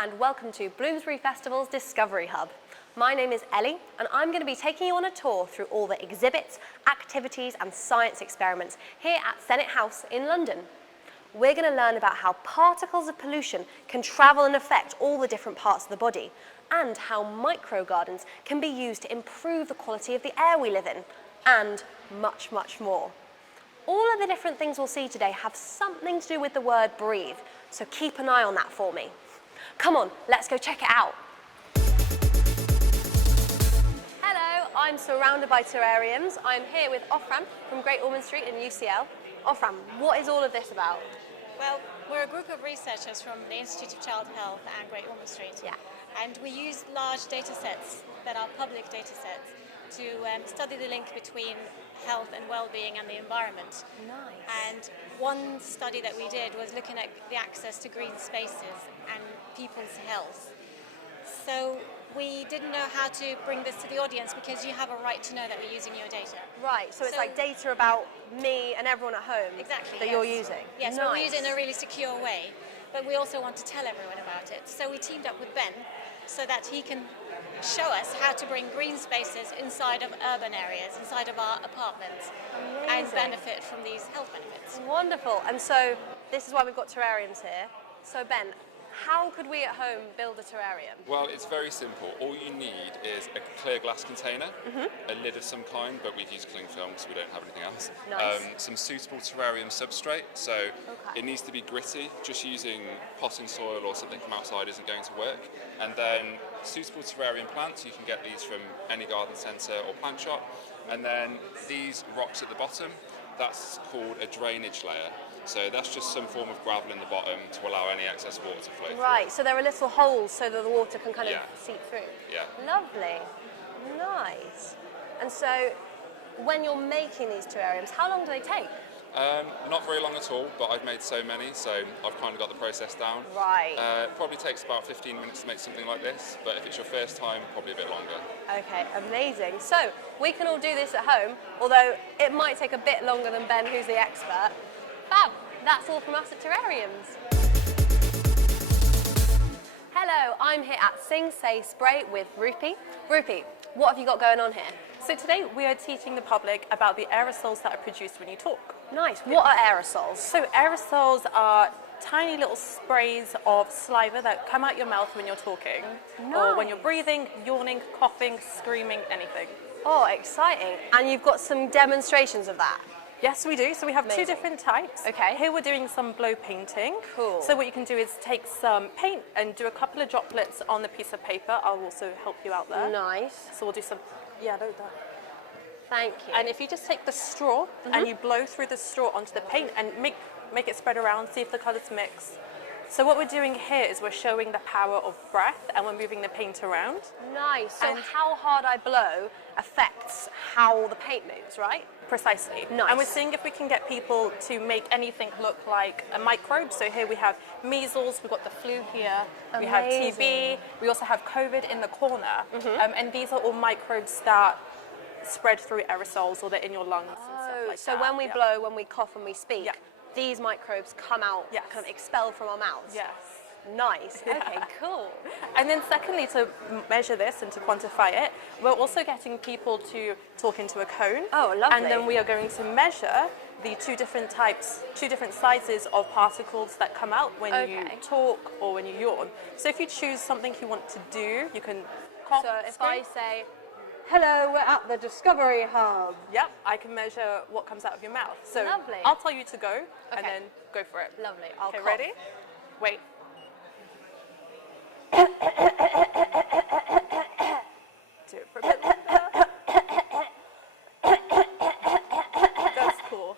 and welcome to Bloomsbury Festival's Discovery Hub. My name is Ellie and I'm going to be taking you on a tour through all the exhibits, activities and science experiments here at Senate House in London. We're going to learn about how particles of pollution can travel and affect all the different parts of the body, and how microgardens can be used to improve the quality of the air we live in, and much, much more. All of the different things we'll see today have something to do with the word breathe, so keep an eye on that for me. Come on, let's go check it out. Hello, I'm surrounded by terrariums. I'm here with Ofram from Great Ormond Street in UCL. Ofram, what is all of this about? Well, we're a group of researchers from the Institute of Child Health and Great Ormond Street. Yeah. And we use large data sets that are public data sets to study the link between health and well-being and the environment. Nice. And one study that we did was looking at the access to green spaces and people's health. So we didn't know how to bring this to the audience because you have a right to know that we're using your data. Right, so it's like data about me and everyone at home that you're using. Yes, nice. we use it in a really secure way, but we also want to tell everyone about it. So we teamed up with Ben so that he can show us how to bring green spaces inside of urban areas, inside of our apartments, and benefit from these health benefits. Wonderful, and so this is why we've got terrariums here. So Ben, how could we at home build a terrarium? Well, it's very simple. All you need is a clear glass container, a lid of some kind, but we've used cling film because we don't have anything else. Nice. Some suitable terrarium substrate, so it needs to be gritty. Just using potting soil or something from outside isn't going to work. And then suitable terrarium plants, you can get these from any garden centre or plant shop. And then these rocks at the bottom, that's called a drainage layer. So that's just some form of gravel in the bottom to allow any excess water to flow through. Right, so there are little holes so that the water can kind of seep through. Yeah. Lovely, nice. And so when you're making these terrariums, how long do they take? Not very long at all, but I've made so many, so I've kind of got the process down. Right. It probably takes about 15 minutes to make something like this, but if it's your first time, probably a bit longer. Okay, amazing. So we can all do this at home, although it might take a bit longer than Ben, who's the expert. Fab, that's all from us at Terrariums. Hello, I'm here at Sing Say Spray with Rupi. Rupi, what have you got going on here? So today we are teaching the public about the aerosols that are produced when you talk. Nice, what are aerosols? So aerosols are tiny little sprays of saliva that come out your mouth when you're talking. Or when you're breathing, yawning, coughing, screaming, anything. Oh, exciting. And you've got some demonstrations of that? Yes, we do. So we have two different types. Okay. Here we're doing some blow painting. Cool. So what you can do is take some paint and do a couple of droplets on the piece of paper. I'll also help you out there. Nice. So we'll do some yellow there. Thank you. And if you just take the straw and you blow through the straw onto the paint and make it spread around, see if the colours mix. So what we're doing here is we're showing the power of breath and we're moving the paint around. Nice. So how hard I blow affects how the paint moves, right? Precisely. Nice. And we're seeing if we can get people to make anything look like a microbe. So here we have measles, we've got the flu here, we have TB, we also have COVID in the corner. And these are all microbes that spread through aerosols or they're in your lungs and stuff like that. So when we blow, when we cough and we speak, these microbes come out, kind of expel from our mouths? Yes. Nice. Okay, cool. And then secondly, to measure this and to quantify it, we're also getting people to talk into a cone. Oh, lovely. And then we are going to measure the two different sizes of particles that come out when you talk or when you yawn. So if you choose something you want to do, you can cough, So if I say, hello, we're at the Discovery Hub. Yep, I can measure what comes out of your mouth. So Lovely. I'll tell you to go and then go for it. Lovely. I'll Okay, cough. ready? Wait. Do it for a bit longer. That's cool.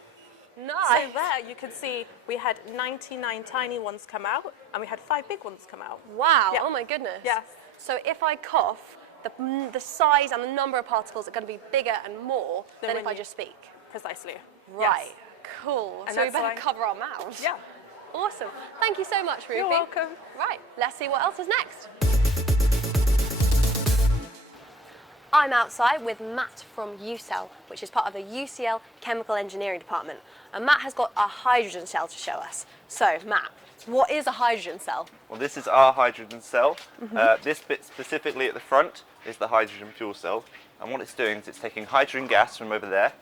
Nice. So there you can see we had 99 tiny ones come out and we had 5 big ones come out. Wow. Yeah. Oh my goodness. Yes. So if I cough, the size and the number of particles are going to be bigger and more than if I just speak. Precisely. Right. Yes. Cool. And so we that's better why- cover our mouths. Yeah. Awesome. Thank you so much, Ruby. You're welcome. Right, let's see what else is next. I'm outside with Matt from UCell, which is part of the UCL Chemical Engineering Department. And Matt has got a hydrogen cell to show us. So, Matt, What is a hydrogen cell? Well, this is our hydrogen cell. This bit specifically at the front is the hydrogen fuel cell. And what it's doing is it's taking hydrogen gas from over there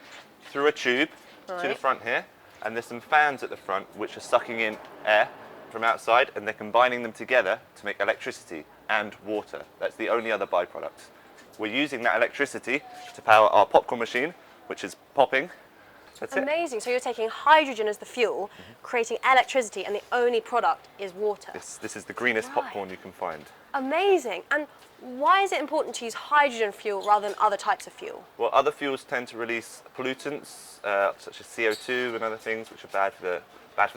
through a tube to the Right. front here. And there's some fans at the front which are sucking in air from outside, and they're combining them together to make electricity and water. That's the only other byproduct. We're using that electricity to power our popcorn machine, which is popping. That's it. Amazing. So you're taking hydrogen as the fuel, creating electricity, and the only product is water. This is the greenest Right. popcorn you can find. Amazing. And why is it important to use hydrogen fuel rather than other types of fuel? Well, other fuels tend to release pollutants such as CO2 and other things which are bad for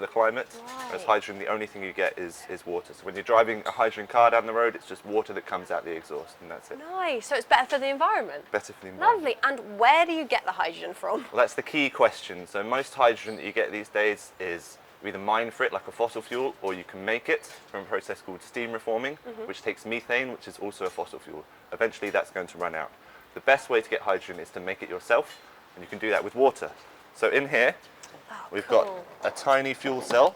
the climate. Whereas Right. hydrogen, the only thing you get is water. So when you're driving a hydrogen car down the road, it's just water that comes out the exhaust, and that's it. Nice. So it's better for the environment. Better for the environment. Lovely. And where do you get the hydrogen from? Well, that's the key question. So most hydrogen that you get these days is you either mine for it like a fossil fuel, or you can make it from a process called steam reforming, which takes methane, which is also a fossil fuel. Eventually that's going to run out. The best way to get hydrogen is to make it yourself, and you can do that with water. So in here, we've got cool. a tiny fuel cell,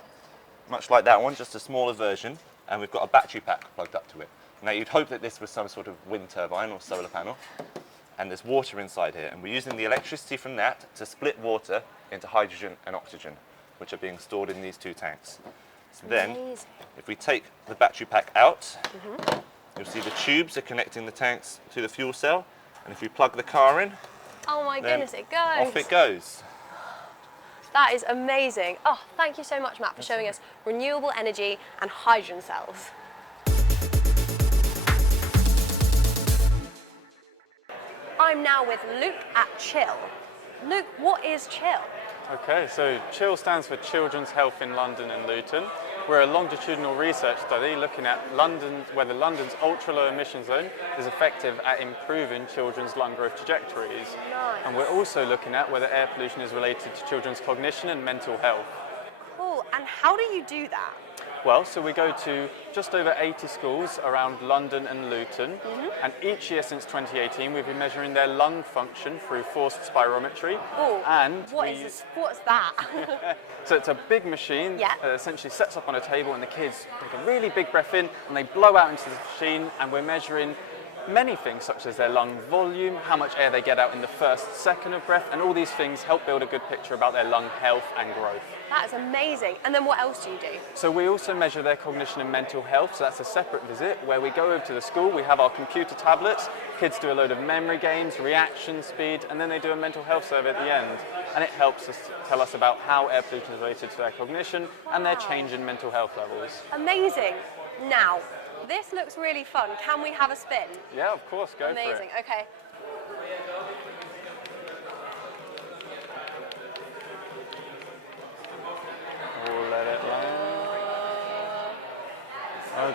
much like that one, just a smaller version, and we've got a battery pack plugged up to it. Now you'd hope that this was some sort of wind turbine or solar panel, and there's water inside here, and we're using the electricity from that to split water into hydrogen and oxygen, which are being stored in these two tanks. So then, Amazing. if we take the battery pack out, you'll see the tubes are connecting the tanks to the fuel cell, and if we plug the car in, Oh my then goodness, it goes. off it goes. That is amazing. Oh, thank you so much, Matt, for showing us renewable energy and hydrogen cells. I'm now with Luke at Chill. Luke, what is Chill? Okay, so CHILL stands for Children's Health in London and Luton. We're a longitudinal research study looking at whether London's ultra-low emission zone is effective at improving children's lung growth trajectories. Nice. And we're also looking at whether air pollution is related to children's cognition and mental health. Cool. And how do you do that? Well, so we go to just over 80 schools around London and Luton, and each year since 2018 we've been measuring their lung function through forced spirometry. Oh, and what's that? So it's a big machine Yeah. that essentially sets up on a table, and the kids take a really big breath in and they blow out into the machine, and we're measuring many things such as their lung volume, how much air they get out in the first second of breath, and all these things help build a good picture about their lung health and growth. That is amazing. And then what else do you do? So we also measure their cognition and mental health, so that's a separate visit where we go over to the school, we have our computer tablets, kids do a load of memory games, reaction speed, and then they do a mental health survey at the end. And it helps us tell us about how air pollution is related to their cognition and their change in mental health levels. Amazing. Now, this looks really fun. Can we have a spin? Yeah, of course, go Amazing. for it. Okay. We'll let it land.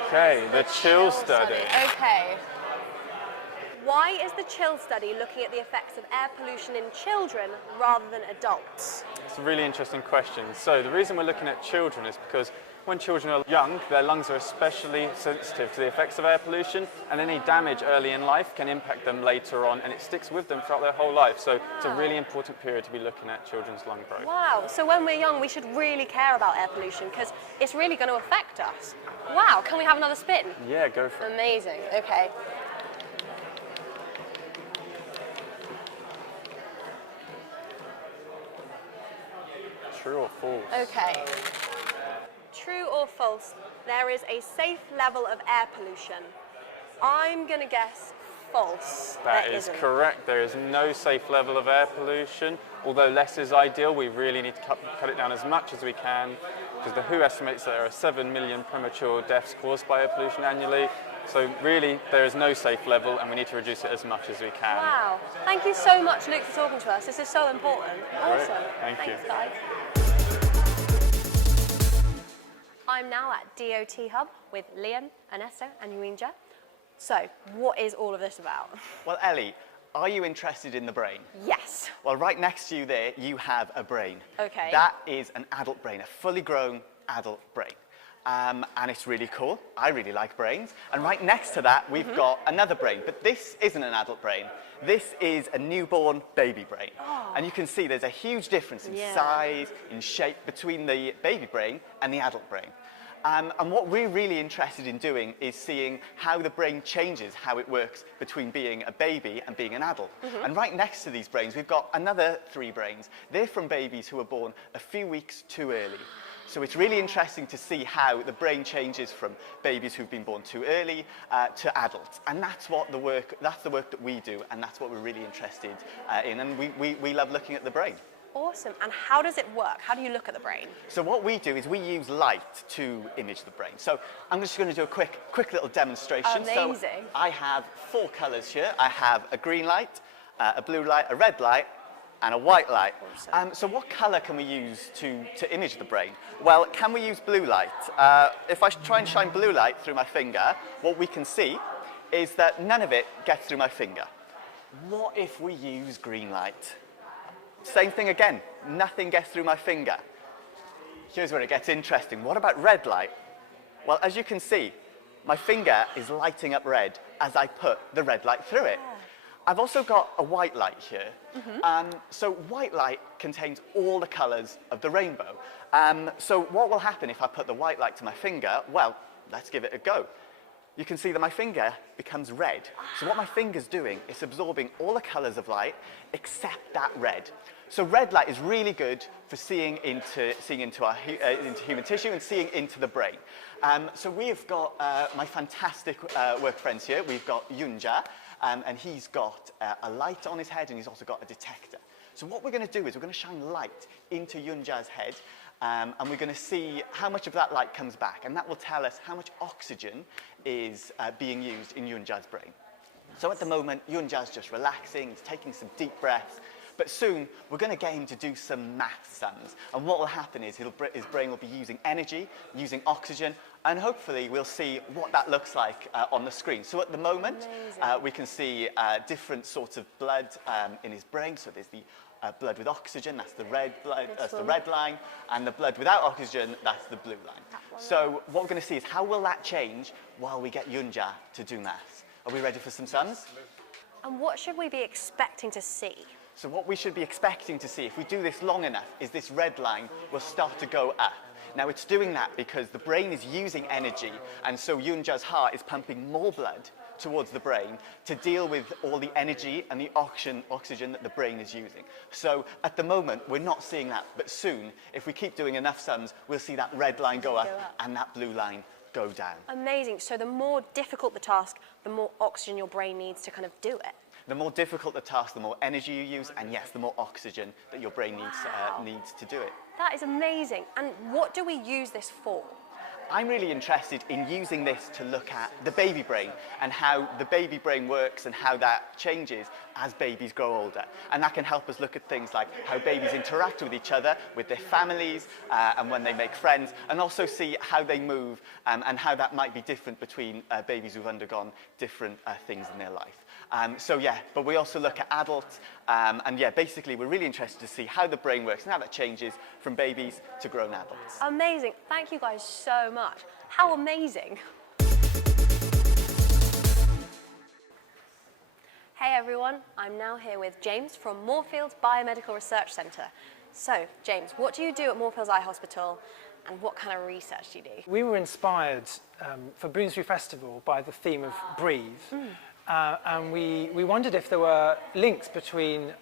Okay, the CHILL study. Okay. Why is the CHILL study looking at the effects of air pollution in children rather than adults? It's a really interesting question. So the reason we're looking at children is because when children are young, their lungs are especially sensitive to the effects of air pollution, and any damage early in life can impact them later on, and it sticks with them throughout their whole life. So it's a really important period to be looking at children's lung growth. Wow. So when we're young, we should really care about air pollution because it's really going to affect us. Wow. Can we have another spin? Yeah, go for it. Amazing. Okay. True or false? Okay. True or false? There is a safe level of air pollution. I'm going to guess false. That There is isn't. correct. There is no safe level of air pollution. Although less is ideal, we really need to cut it down as much as we can, because the WHO estimates that there are 7 million premature deaths caused by air pollution annually. So really, there is no safe level, and we need to reduce it as much as we can. Wow. Thank you so much, Luke, for talking to us. This is so important. Awesome. Thank you. Thanks, guys. I'm now at DOT Hub with Liam, Ernesto, and Yuinja. So, what is all of this about? Well, Ellie, are you interested in the brain? Yes. Well, right next to you there, you have a brain. Okay. That is an adult brain, a fully grown adult brain. And it's really cool. I really like brains. And right next to that, we've got another brain. But this isn't an adult brain. This is a newborn baby brain. And you can see there's a huge difference in Yeah. size, in shape between the baby brain and the adult brain. And what we're really interested in doing is seeing how the brain changes, how it works between being a baby and being an adult. And right next to these brains, we've got another 3 brains. They're from babies who were born a few weeks too early. So it's really interesting to see how the brain changes from babies who've been born too early to adults. And that's the work that we do, and that's what we're really interested in. And we love looking at the brain. Awesome. And how does it work? How do you look at the brain? So what we do is we use light to image the brain. So I'm just going to do a quick little demonstration. Amazing. So I have 4 colours here. I have a green light, a blue light, a red light, and a white light. Awesome. So what colour can we use to image the brain? Well, can we use blue light? If I try and shine blue light through my finger, what we can see is that none of it gets through my finger. What if we use green light? Same thing again, nothing gets through my finger. Here's where it gets interesting. What about red light? Well, as you can see, my finger is lighting up red as I put the red light through it. I've also got a white light here. So white light contains all the colours of the rainbow. So what will happen if I put the white light to my finger? Well, let's give it a go. You can see that my finger becomes red. So what my finger's doing is absorbing all the colours of light except that red. So red light is really good for seeing into human tissue and seeing into the brain. So we've got my fantastic work friends here. We've got Yunja, and he's got a light on his head, and he's also got a detector. So what we're going to do is we're going to shine light into Yunja's head, and we're going to see how much of that light comes back, and that will tell us how much oxygen is being used in Yunja's brain. So at the moment, Yunja's just relaxing, he's taking some deep breaths, but soon we're going to get him to do some math sums. And what will happen is his brain will be using energy, using oxygen, and hopefully we'll see what that looks like on the screen. So at the moment, we can see different sorts of blood in his brain. So there's the blood with oxygen, that's the red blood, that's the red line, and the blood without oxygen, that's the blue line. So what we're going to see is how will that change while we get Yunja to do maths. Are we ready for some sums? And what should we be expecting to see? So what we should be expecting to see, if we do this long enough, is this red line will start to go up. Now it's doing that because the brain is using energy, and so Yunja's heart is pumping more blood towards the brain to deal with all the energy and the oxygen that the brain is using. So at the moment, we're not seeing that, but soon, if we keep doing enough sums, we'll see that red line go up and that blue line go down. Amazing. So the more difficult the task, the more oxygen your brain needs to kind of do it. The more difficult the task, the more energy you use, and yes, the more oxygen that your brain needs to do it. That is amazing. And what do we use this for? I'm really interested in using this to look at the baby brain and how the baby brain works and how that changes as babies grow older. And that can help us look at things like how babies interact with each other, with their families, and when they make friends, and also see how they move and how that might be different between babies who've undergone different things in their life. So yeah, but we also look at adults, and yeah, basically we're really interested to see how the brain works and how that changes from babies to grown adults. Amazing. Thank you guys so much. How amazing. Hey everyone, I'm now here with James from Moorfields Biomedical Research Centre. So, James, what do you do at Moorfields Eye Hospital and what kind of research do you do? We were inspired for Bloomsbury Festival by the theme of breathe. And we wondered if there were links between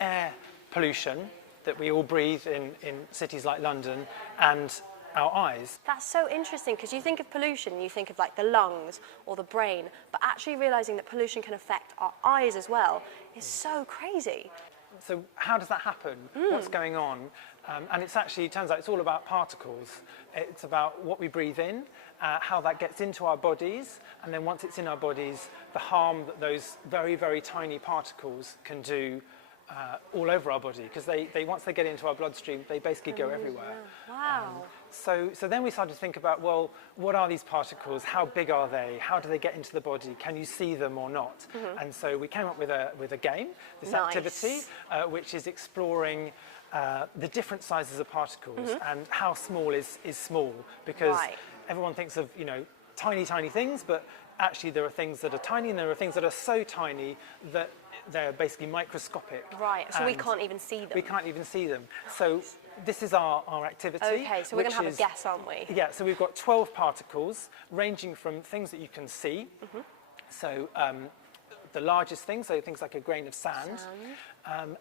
air pollution that we all breathe in cities like London and our eyes. That's so interesting because you think of pollution, you think of like the lungs or the brain, but actually realising that pollution can affect our eyes as well is so crazy. So how does that happen? What's going on? And it turns out it's all about particles. It's about what we breathe in, how that gets into our bodies, and then once it's in our bodies, the harm that those very, very tiny particles can do all over our body, because they once they get into our bloodstream, they basically go everywhere. Wow. So then we started to think about, well, what are these particles? How big are they? How do they get into the body? Can you see them or not? And so we came up with a game, this activity, which is exploring the different sizes of particles and how small is small, because everyone thinks of, tiny, tiny things, but actually there are things that are tiny and there are things that are so tiny that they're basically microscopic. Right, so we can't even see them. We can't even see them. So this is our activity. Okay, so we're going to have which a guess, aren't we? Yeah, so we've got 12 particles ranging from things that you can see. So the largest things, so things like a grain of sand.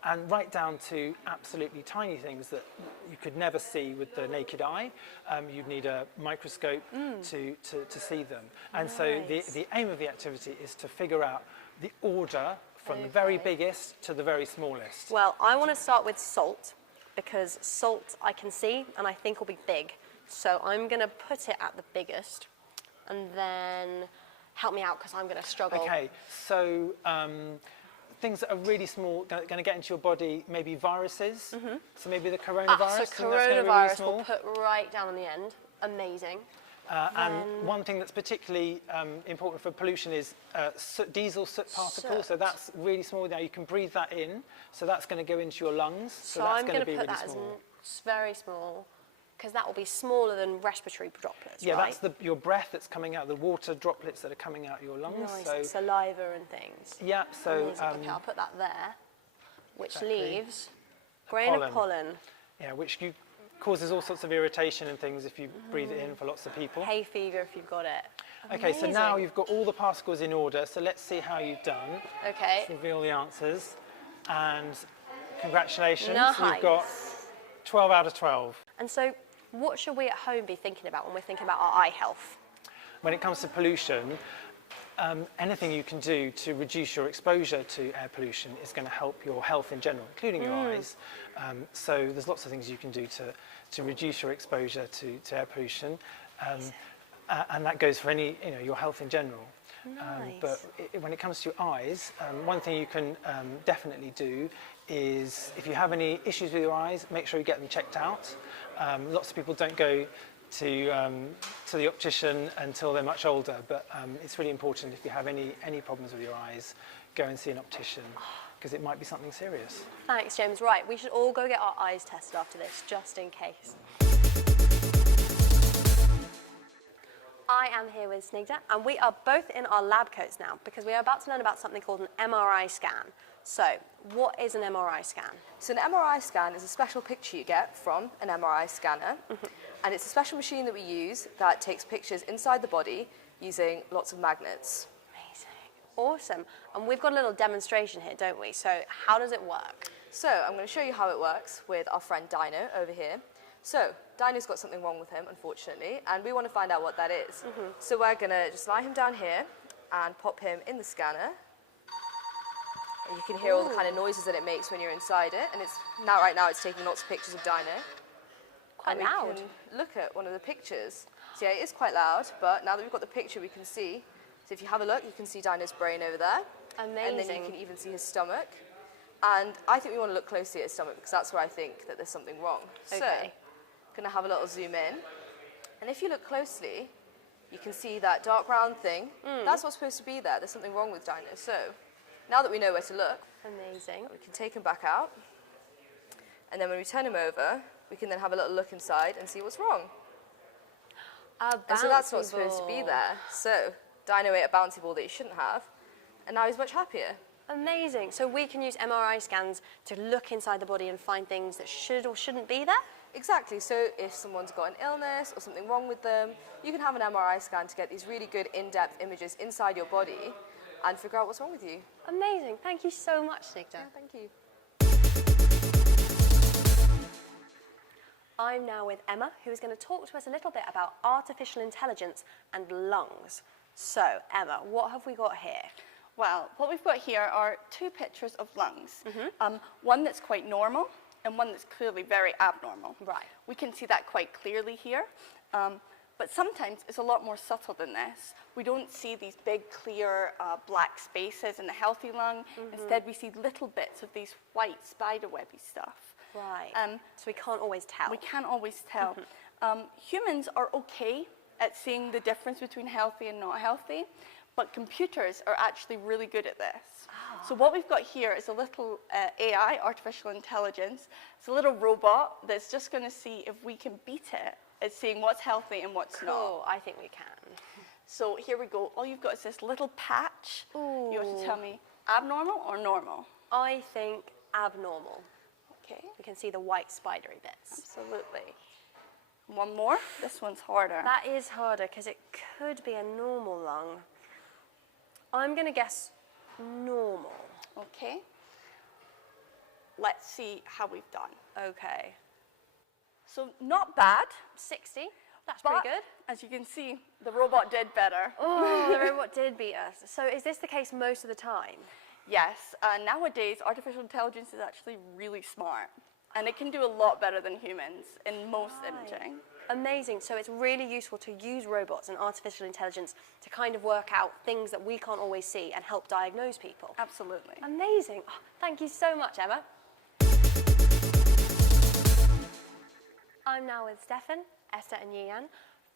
And right down to absolutely tiny things that you could never see with the naked eye. You'd need a microscope to see them. And so the aim of the activity is to figure out the order from the very biggest to the very smallest. Well, I want to start with salt, because salt I can see and I think will be big. So I'm going to put it at the biggest, and then help me out because I'm going to struggle. Okay, so things that are really small, going to get into your body, maybe viruses. So maybe the coronavirus. So and that's gonna be really coronavirus small. we'll put right down on the end. Amazing. And one thing that's particularly important for pollution is diesel soot particles. So Soot. that's really small. Now you can breathe that in. So that's going to go into your lungs. So So that's I'm going to going to be put really that small. as very small, because that will be smaller than respiratory droplets, Yeah, right? that's your breath that's coming out, the water droplets that are coming out your lungs. Nice, So like saliva and things. yeah, so Amazing. Okay, I'll put that there, which exactly. leaves grain of Pollen. pollen. yeah, which causes all sorts of irritation and things if you breathe it in for lots of people. Hay fever if you've got it. Okay, so now Amazing. you've got all the particles in order. So let's see how you've done. Okay. Let's reveal the answers. And congratulations, Nice. you've got 12 out of 12. And so what should we at home be thinking about when we're thinking about our eye health? When it comes to pollution, anything you can do to reduce your exposure to air pollution is going to help your health in general, including your eyes. So there's lots of things you can do to reduce your exposure to air pollution. And that goes for your health in general. But when it comes to your eyes, one thing you can definitely do is, if you have any issues with your eyes, make sure you get them checked out. Lots of people don't go to the optician until they're much older, but it's really important, if you have any problems with your eyes, go and see an optician, because it might be something serious. Thanks, James. Right, we should all go get our eyes tested after this, just in case. I am here with Snigdha, and we are both in our lab coats now, because we are about to learn about something called an MRI scan. So, what is an MRI scan? So an MRI scan is a special picture you get from an MRI scanner, and it's a special machine that we use that takes pictures inside the body using lots of magnets. Amazing. Awesome. And we've got a little demonstration here, don't we? So, how does it work? So I'm going to show you how it works with our friend Dino over here. So Dino's got something wrong with him, unfortunately, and we want to find out what that is. So we're going to just lie him down here and pop him in the scanner. And you can hear all the kind of noises that it makes when you're inside it, and right now it's taking lots of pictures of Dino. Quite and loud. We can look at one of the pictures. So yeah, it is quite loud, but now that we've got the picture, we can see. So if you have a look, you can see Dino's brain over there. Amazing. And then you can even see his stomach. And I think we want to look closely at his stomach, because that's where I think that there's something wrong. Okay. So I'm going to have a little zoom in. And if you look closely, you can see that dark round thing. That's what's supposed to be there. There's something wrong with Dino. So now that we know where to look, Amazing. we can take him back out. And then when we turn him over, we can then have a little look inside and see what's wrong. And so that's not supposed to be there. So Dino ate a bouncy ball that he shouldn't have, and now he's much happier. Amazing. So we can use MRI scans to look inside the body and find things that should or shouldn't be there? Exactly. So if someone's got an illness or something wrong with them, you can have an MRI scan to get these really good in-depth images inside your body and figure out what's wrong with you. Amazing. Thank you so much, Snigdha. Yeah, thank you. I'm now with Emma, who is going to talk to us a little bit about artificial intelligence and lungs. So, Emma, what have we got here? Well, what we've got here are two pictures of lungs. One that's quite normal and one that's clearly very abnormal. Right. We can see that quite clearly here. But sometimes it's a lot more subtle than this. We don't see these big, clear black spaces in the healthy lung. Instead, we see little bits of these white spiderwebby stuff. Right. So we can't always tell. We can't always tell. Humans are okay at seeing the difference between healthy and not healthy, but computers are actually really good at this. So what we've got here is a little AI, artificial intelligence. It's a little robot that's just going to see if we can beat it at seeing what's healthy and what's not. Cool, I think we can. So here we go. All you've got is this little patch. You have to tell me abnormal or normal. I think abnormal. Okay. We can see the white spidery bits. Absolutely. One more. This one's harder. That is harder because it could be a normal lung. I'm going to guess normal. Okay. Let's see how we've done. Okay. So not bad. 60. That's But, pretty good. as you can see, the robot did better. Oh, the robot did beat us. So is this the case most of the time? Yes, nowadays artificial intelligence is actually really smart, and it can do a lot better than humans in most imaging. Amazing. So it's really useful to use robots and artificial intelligence to kind of work out things that we can't always see and help diagnose people. Absolutely. Amazing. Oh, thank you so much, Emma. I'm now with Stefan, Esther and Yian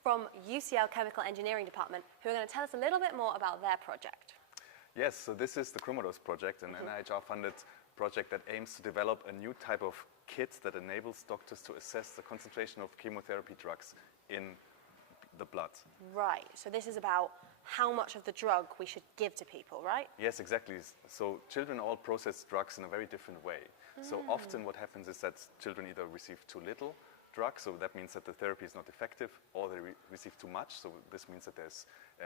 from UCL Chemical Engineering Department, who are going to tell us a little bit more about their project. Yes, so this is the Chromodos project, an NIHR-funded project that aims to develop a new type of kit that enables doctors to assess the concentration of chemotherapy drugs in the blood. Right, so this is about how much of the drug we should give to people, right? Yes, exactly. So children all process drugs in a very different way. So often what happens is that children either receive too little drug, so that means that the therapy is not effective, or they receive too much, so this means that there's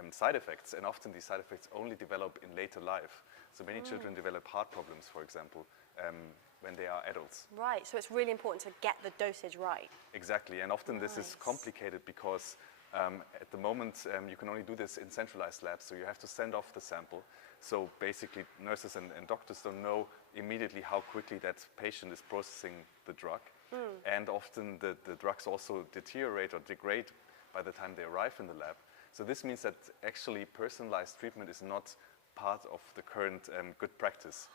side effects, and often these side effects only develop in later life. So many children develop heart problems, for example, when they are adults. Right, so it's really important to get the dosage right. Exactly, and often this is complicated because at the moment you can only do this in centralized labs, so you have to send off the sample. So basically nurses and doctors don't know immediately how quickly that patient is processing the drug. And often the drugs also deteriorate or degrade by the time they arrive in the lab. So this means that actually personalized treatment is not part of the current good practice,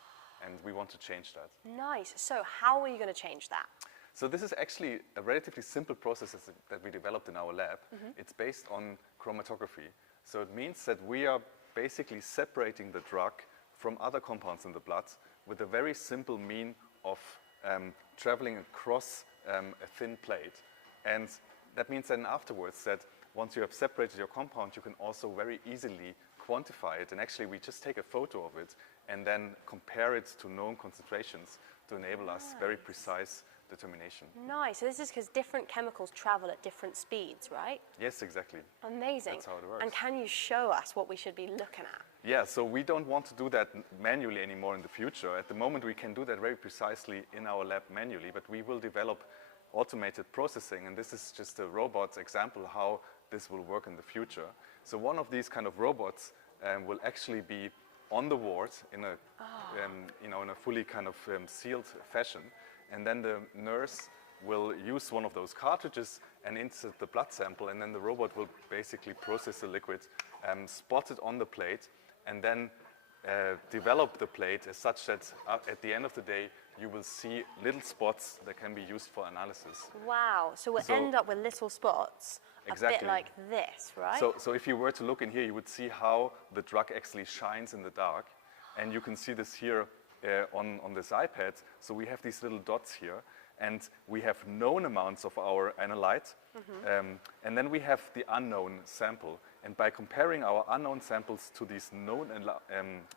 and we want to change that. Nice. So how are you going to change that? So this is actually a relatively simple process that we developed in our lab. It's based on chromatography. So it means that we are basically separating the drug from other compounds in the blood with a very simple mean of traveling across a thin plate. And that means then afterwards that once you have separated your compound, you can also very easily quantify it. And actually we just take a photo of it and then compare it to known concentrations to enable us very precise determination. Nice. So this is because different chemicals travel at different speeds, right? Yes, exactly. Amazing. That's how it works. And can you show us what we should be looking at? Yeah, so we don't want to do that manually anymore in the future. At the moment, we can do that very precisely in our lab manually, but we will develop automated processing, and this is just a robot example how this will work in the future. So one of these kind of robots will actually be on the ward in a, in a fully kind of sealed fashion, and then the nurse will use one of those cartridges and insert the blood sample, and then the robot will basically process the liquid, spot it on the plate, and then develop the plate as such that at the end of the day you will see little spots that can be used for analysis. Wow, so we'll end up with little spots, exactly. a bit like this, right? So if you were to look in here, you would see how the drug actually shines in the dark, and you can see this here on this iPad. So we have these little dots here, and we have known amounts of our analyte, and then we have the unknown sample. And by comparing our unknown samples to these known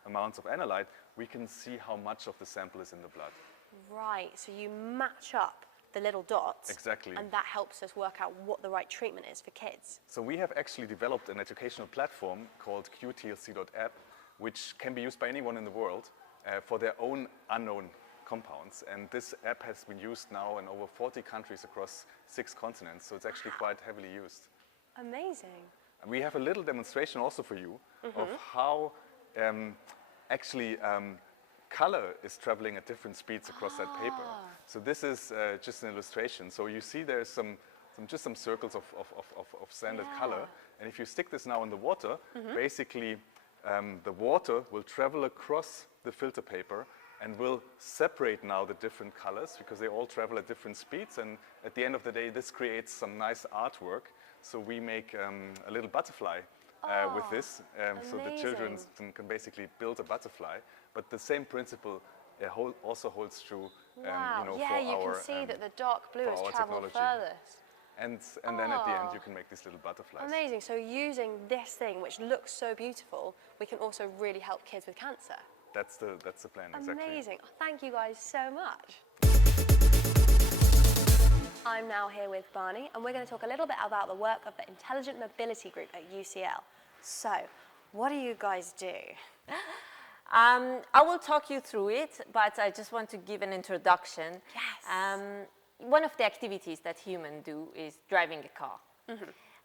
amounts of analyte, we can see how much of the sample is in the blood. Right, so you match up the little dots. Exactly. And that helps us work out what the right treatment is for kids. So we have actually developed an educational platform called QTLC.app, which can be used by anyone in the world for their own unknown compounds. And this app has been used now in over 40 countries across 6 continents, so it's actually quite heavily used. Amazing. And we have a little demonstration also for you of how actually color is traveling at different speeds across that paper. So this is just an illustration. So you see there's just some circles of standard color. And if you stick this now in the water, basically the water will travel across the filter paper and will separate now the different colors because they all travel at different speeds. And at the end of the day, this creates some nice artwork. So we make a little butterfly with this, so the children can basically build a butterfly. But the same principle also holds true. Wow. You know, yeah, you can see that the dark blue has traveled furthest. And then at the end, you can make these little butterflies. Amazing. So using this thing, which looks so beautiful, we can also really help kids with cancer. That's the plan, exactly. Amazing. Thank you guys so much. I'm now here with Barney, and we're going to talk a little bit about the work of the Intelligent Mobility Group at UCL. So, what do you guys do? I will talk you through it, but I just want to give an introduction. Yes. One of the activities that humans do is driving a car.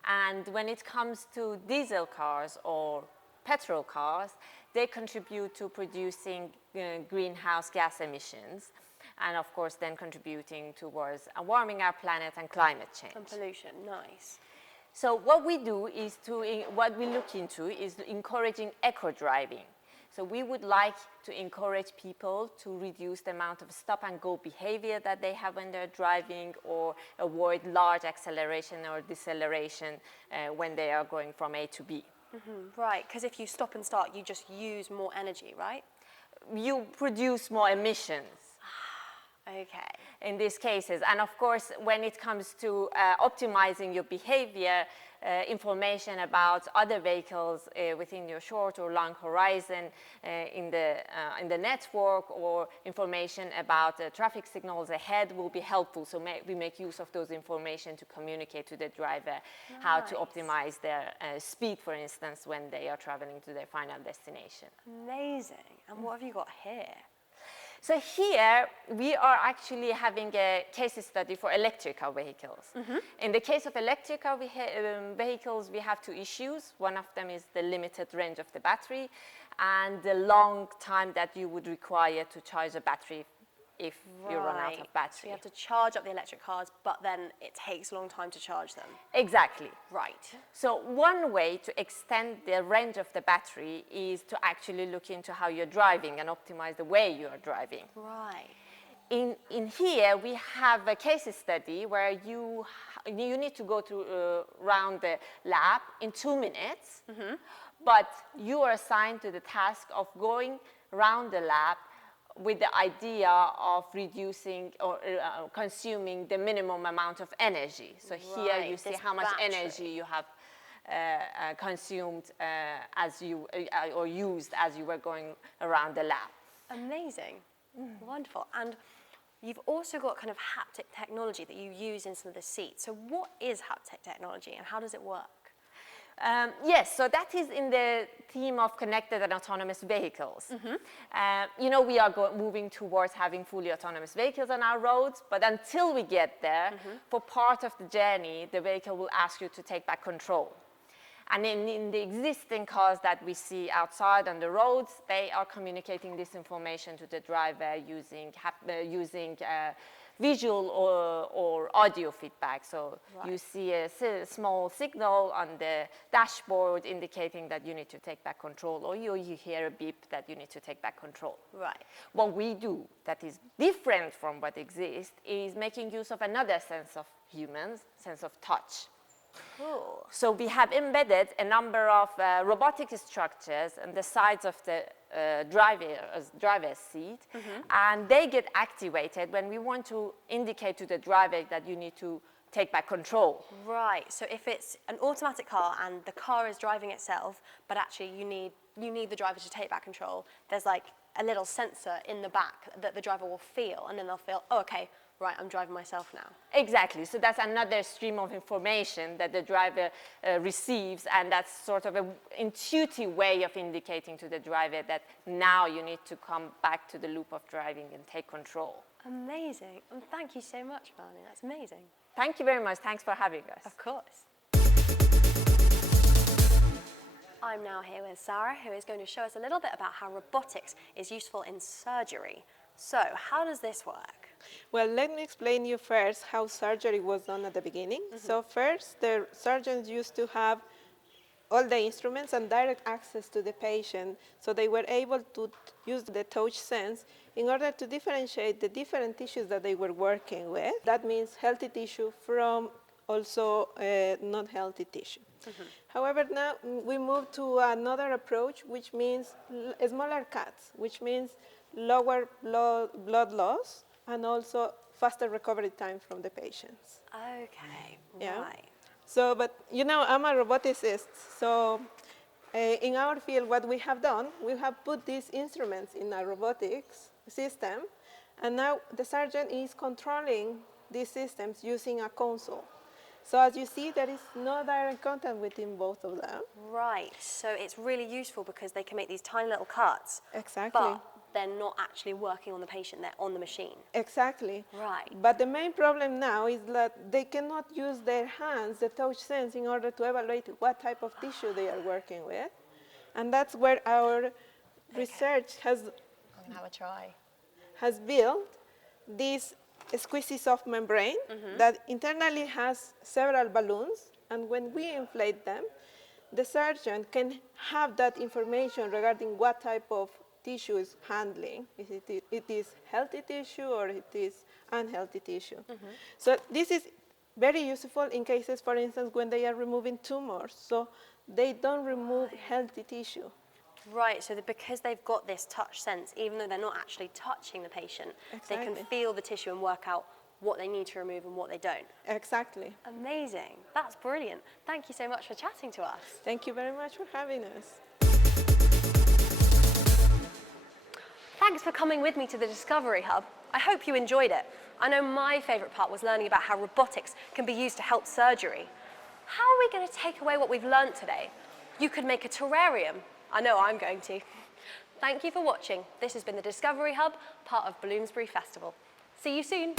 And when it comes to diesel cars or petrol cars, they contribute to producing greenhouse gas emissions, and of course then contributing towards warming our planet and climate change. And pollution, nice. So what we do is what we look into is encouraging eco-driving. So we would like to encourage people to reduce the amount of stop-and-go behavior that they have when they're driving, or avoid large acceleration or deceleration when they are going from A to B. Right, because if you stop and start, you just use more energy, right? You produce more emissions. Okay. In these cases. And of course, when it comes to optimizing your behavior, information about other vehicles within your short or long horizon in the network, or information about traffic signals ahead will be helpful. So we make use of those information to communicate to the driver how to optimize their speed, for instance, when they are traveling to their final destination. Amazing. And what have you got here? So here we are actually having a case study for electrical vehicles. In the case of electrical vehicles, we have two issues. One of them is the limited range of the battery and the long time that you would require to charge a battery if you run out of battery. So you have to charge up the electric cars, but then it takes a long time to charge them. Exactly. Right. So one way to extend the range of the battery is to actually look into how you're driving and optimize the way you are driving. Right. In here, we have a case study where you need to go around the lab in 2 minutes, but you are assigned to the task of going around the lab with the idea of reducing or consuming the minimum amount of energy. So here you see how much energy you have consumed or used as you were going around the lab. Amazing. Wonderful. And you've also got kind of haptic technology that you use in some of the seats. So what is haptic technology and how does it work? Yes, so that is in the theme of connected and autonomous vehicles. You know, we are moving towards having fully autonomous vehicles on our roads, but until we get there, for part of the journey, the vehicle will ask you to take back control. And in the existing cars that we see outside on the roads, they are communicating this information to the driver using visual or audio feedback. So you see a small signal on the dashboard indicating that you need to take back control, or you hear a beep that you need to take back control. Right. What we do that is different from what exists is making use of another sense of humans, sense of touch. Cool. So we have embedded a number of robotic structures on the sides of the driver's seat, and they get activated when we want to indicate to the driver that you need to take back control. Right, so if it's an automatic car and the car is driving itself, but actually you need the driver to take back control, there's like a little sensor in the back that the driver will feel, and then they'll feel, oh, okay, right, I'm driving myself now. Exactly, so that's another stream of information that the driver receives, and that's sort of an intuitive way of indicating to the driver that now you need to come back to the loop of driving and take control. Amazing, and thank you so much, Barney, that's amazing. Thank you very much, thanks for having us. Of course. I'm now here with Sarah, who is going to show us a little bit about how robotics is useful in surgery. So, how does this work? Well, let me explain you first how surgery was done at the beginning. So first, the surgeons used to have all the instruments and direct access to the patient, so they were able to use the touch sense in order to differentiate the different tissues that they were working with. That means healthy tissue from also not healthy tissue. However, now we move to another approach, which means smaller cuts, which means lower blood loss and also faster recovery time from the patients. Okay, Yeah. right. So, but you know, I'm a roboticist, so in our field, what we have done, we have put these instruments in a robotics system, and now the surgeon is controlling these systems using a console. So as you see, there is no direct contact between both of them. Right, so it's really useful because they can make these tiny little cuts. Exactly. But they're not actually working on the patient, they're on the machine. Exactly. Right. But the main problem now is that they cannot use their hands, the touch sense, in order to evaluate what type of tissue they are working with. And that's where our research I'm gonna have a try. has built this squishy soft membrane that internally has several balloons, and when we inflate them, the surgeon can have that information regarding what type of tissue is handling. It is healthy tissue or it is unhealthy tissue. So this is very useful in cases, for instance, when they are removing tumors. So they don't remove healthy tissue. Right, so because they've got this touch sense, even though they're not actually touching the patient, they can feel the tissue and work out what they need to remove and what they don't. Exactly. Amazing. That's brilliant. Thank you so much for chatting to us. Thank you very much for having us. Thanks for coming with me to the Discovery Hub. I hope you enjoyed it. I know my favourite part was learning about how robotics can be used to help surgery. How are we going to take away what we've learnt today? You could make a terrarium. I know I'm going to. Thank you for watching. This has been the Discovery Hub, part of Bloomsbury Festival. See you soon.